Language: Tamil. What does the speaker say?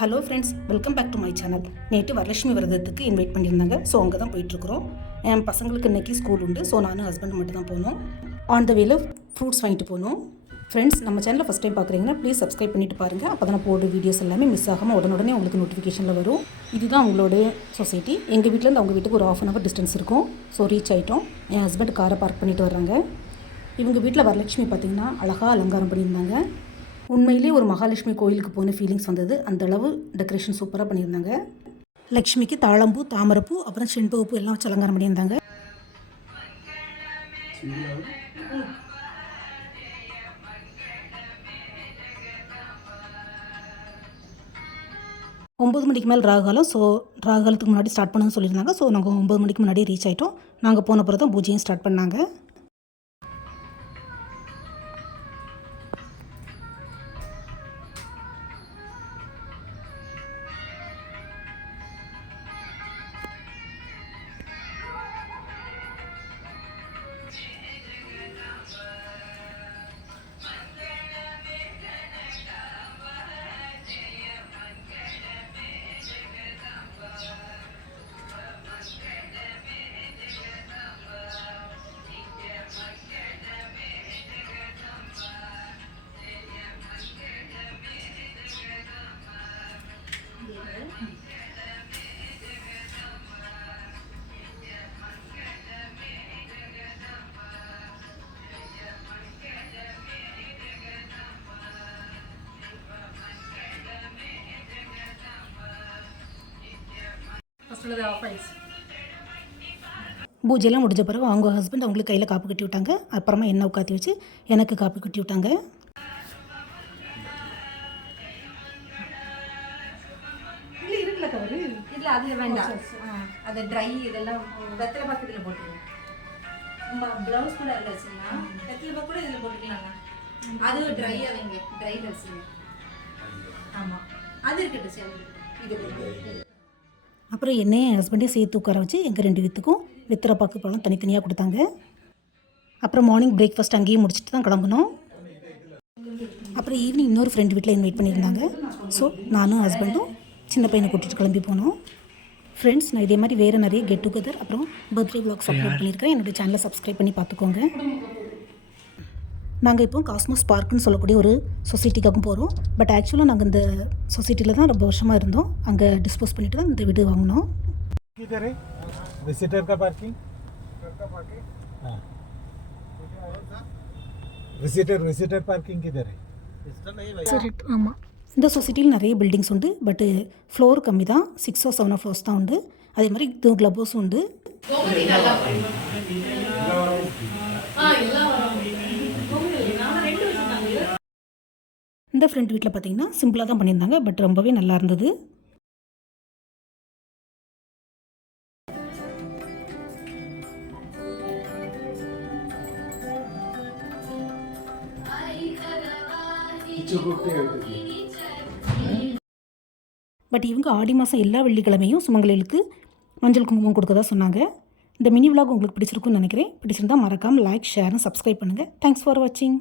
Hello friends welcome back to my channel. நேற்று வரலட்சுமி விரதத்துக்கு இன்வைட் பண்ணியிருந்தாங்க. ஸோ அங்கே தான் போயிட்டுருக்குறோம். என் பசங்களுக்கு இன்றைக்கி ஸ்கூல் உண்டு. ஸோ நானும் ஹஸ்பண்ட் மட்டும் தான் போனோம். ஆன் த வேல ஃப்ரூட்ஸ் வாங்கிட்டு போனோம். ஃப்ரெண்ட்ஸ் நம்ம சேனலை ஃபஸ்ட் டைம் பார்க்குறீங்கன்னா ப்ளீஸ் சப்ஸ்கிரைப் பண்ணிட்டு பாருங்கள் அப்போ தான் போடுற வீடியோஸ் எல்லாமே மிஸ் ஆகாமல் உடனுடனே உங்களுக்கு நோட்டிஃபிகேஷனில் வரும். இதுதான் அவங்களோட சொசைட்டி எங்கள் வீட்டிலேருந்து அவங்க வீட்டுக்கு ஒரு ஆஃப் அன் ஹவர் டிஸ்டன்ஸ் இருக்கும். ஸோ ரீச் ஆகிட்டோம் என் ஹஸ்பண்ட் காரை பார்க் பண்ணிட்டு வர்றாங்க. இவங்க வீட்டில் வரலட்சுமி பார்த்திங்கன்னா அழகாக அலங்காரம் பண்ணியிருந்தாங்க. உண்மையிலே ஒரு மகாலட்சுமி கோயிலுக்கு போன ஃபீலிங்ஸ் வந்தது. அந்த அளவு டெக்கரேஷன் சூப்பராக பண்ணியிருந்தாங்க. லக்ஷ்மிக்கு தாழம்பூ தாமரைப்பூ அப்புறம் செண்பகப்பூ எல்லாம் வச்சு அலங்காரம் பண்ணியிருந்தாங்க. ஒம்பது மணிக்கு மேல் ராகாலம் ஸோ ராகுகாலத்துக்கு முன்னாடி ஸ்டார்ட் பண்ணணும்னு சொல்லியிருந்தாங்க. ஸோ நாங்கள் ஒம்பது மணிக்கு முன்னாடி ரீச் ஆகிட்டோம் நாங்கள் போன பிறகு தான் பூஜையும் ஸ்டார்ட் பண்ணாங்க. பூஜையெல்லாம் முடிஞ்ச பிறகு அவங்க ஹஸ்பண்ட் அவங்களுக்கு கையில் காப்பு கட்டி விட்டாங்க. அப்புறமா என்ன உட்காத்தி வச்சு எனக்கு காப்பு கட்டி விட்டாங்க. இல்ல அதுல வேண்டாம். அது ட்ரை இதெல்லாம் வெத்தலை பாக்கு இதுல போட்டுருங்க பிளவுஸ் கூட அதுல வச்சுக்கலாம் வெத்தலை பாக்கு கூட இதுல போட்டுக்கலாங்க. அது ட்ரையா வைங்க. ட்ரைல வச்சுருங்க. ஆமா. அது இருக்கட்டும் சரி. இது. அப்புறம் என்னையும் என் ஹஸ்பண்டையும் சேர்த்து உட்கார வச்சு எங்கள் ரெண்டு வீத்துக்கும் வெத்தலை பாக்கு பழம் தனித்தனியாக கொடுத்தாங்க. அப்புறம் மார்னிங் பிரேக்ஃபாஸ்ட் அங்கேயும் முடிச்சுட்டு தான் கிளம்புனோம். அப்புறம் ஈவினிங் இன்னொரு ஃப்ரெண்டு வீட்டில் இன்வைட் பண்ணியிருந்தாங்க. ஸோ நானும் ஹஸ்பண்டும் சின்ன பையனை கூட்டிகிட்டு கிளம்பி போனோம். ஃப்ரெண்ட்ஸ் நான் இதே மாதிரி வேறு நிறைய கெட் டுகெதர் அப்புறம் பர்த்டே vlogs அப்லோட் பண்ணியிருக்கேன் என்னோட சேனலை சப்ஸ்கிரைப் பண்ணி பார்த்துக்கோங்க நாங்கள் இப்போ காஸ்மோஸ் பார்க்குன்னு சொல்லக்கூடிய ஒரு சொசைட்டிக்காகவும் போகிறோம் பட் ஆக்சுவலாக நாங்கள் இந்த சொசைட்டியில் தான் ரொம்ப வருஷமாக இருந்தோம் அங்கே டிஸ்போஸ் பண்ணிட்டு தான் இந்த வீடு வாங்கினோம் किधर है विजिटर का पार्किंग हाँ विजिटर विजिटर पार्किंग किधर है சரி ஆமாம் இந்த சொசைட்டியில் நிறைய பில்டிங்ஸ் உண்டு பட்டு ஃப்ளோர் கம்மி தான் சிக்ஸோ செவனோ ஃப்ளோர்ஸ் தான் உண்டு. அதே மாதிரி இது கிளப் ஹவுஸும் உண்டு இந்த ஃப்ரெண்ட் வீட்டில் பார்த்தீங்கன்னா சிம்பிளாக தான் பண்ணியிருந்தாங்க பட் ரொம்பவே நல்லா இருந்தது. பட் இவங்க ஆடி மாதம் எல்லா வெள்ளிக்கிழமையும் சுமங்கலிகளுக்கு மஞ்சள் குங்குமம் கொடுக்கறதா சொன்னாங்க. இந்த மினி விலாக் உங்களுக்கு பிடிச்சிருக்குன்னு நினைக்கிறேன். பிடிச்சிருந்தா மறக்காமல் லைக் ஷேர் சப்ஸ்கிரைப் பண்ணுங்கள் தேங்க்ஸ் ஃபார் வாட்சிங்